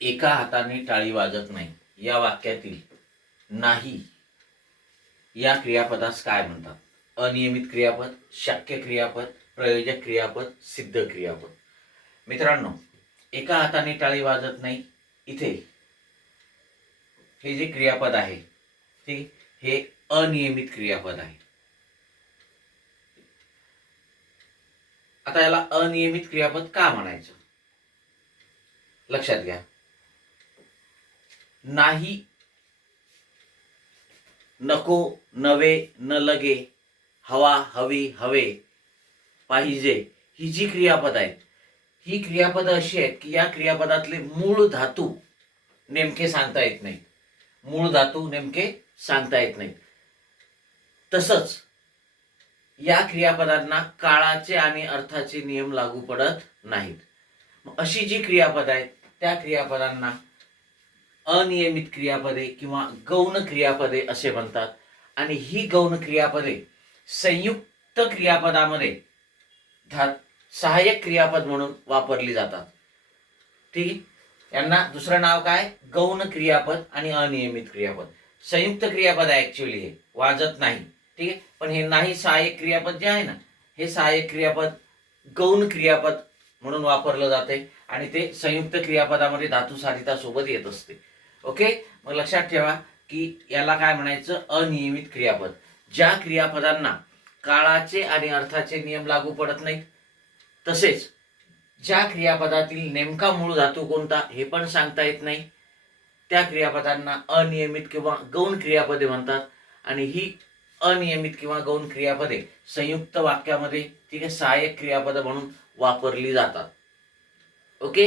एका हाताने टाळी वाजत नाही या वाक्यातील नाही या क्रियापदास काय म्हणतात? अनियमित क्रियापद, शक्य क्रियापद, प्रयोजक क्रियापद, सिद्ध क्रियापद. मित्रांनो, एका हाताने टाळी वाजत नाही इथे हे जे क्रियापद आहे ठीक, हे अनियमित क्रियापद आहे. आता याला अनियमित क्रियापद का म्हणायचं? लक्षात घ्या. नाही, नको, नवे, न लगे, हवा, हवी, हवे, पाहिजे, ही जी क्रियापद आहेत ही क्रियापद अशी आहेत की या क्रियापदातले मूळ धातू नेमके सांगता येत नाही. मूळ धातू नेमके सांगता येत नाहीत. तसंच या क्रियापदांना काळाचे आणि अर्थाचे नियम लागू पडत नाहीत. अशी जी क्रियापद आहेत त्या क्रियापदांना अनियमित क्रियापदे किंवा गौण क्रियापदे असे म्हणतात. आणि ही गौण क्रियापदे संयुक्त क्रियापदामध्ये सहाय्यक क्रियापद म्हणून वापरली जातात. ठीक, यांना दुसरं नाव काय? गौण क्रियापद आणि अनियमित क्रियापद. संयुक्त क्रियापद आहे ऍक्च्युअली, हे वाजत नाही. ठीक आहे, पण हे नाही सहाय्यक क्रियापद जे आहे ना, हे सहाय्यक क्रियापद गौण क्रियापद म्हणून वापरलं जाते आणि ते संयुक्त क्रियापदामध्ये धातू साधिता सोबत येत असते. ओके, मग लक्षात ठेवा की याला काय म्हणायचं? अनियमित क्रियापद. ज्या क्रियापदांना काळाचे आणि अर्थाचे नियम लागू पडत नाहीत, तसेच ज्या क्रियापदातील नेमका मूळ धातू कोणता हे पण सांगता येत नाही, त्या क्रियापदांना अनियमित किंवा गौण क्रियापदे म्हणतात. आणि ही अनियमित किंवा गौण क्रियापदे संयुक्त वाक्यामध्ये ठीक आहे सहाय्यक क्रियापद म्हणून वापरली जातात. ओके,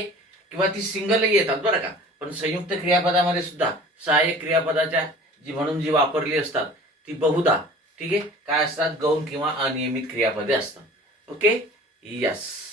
किंवा ती सिंगलही येतात बरं का, पण संयुक्त क्रियापदामध्ये सुद्धा सहाय्यक क्रियापदाच्या जी वापरली असतात ती बहुधा ठीक आहे काय असतात? गौण किंवा अनियमित क्रियापदे असतात. Okay, yes.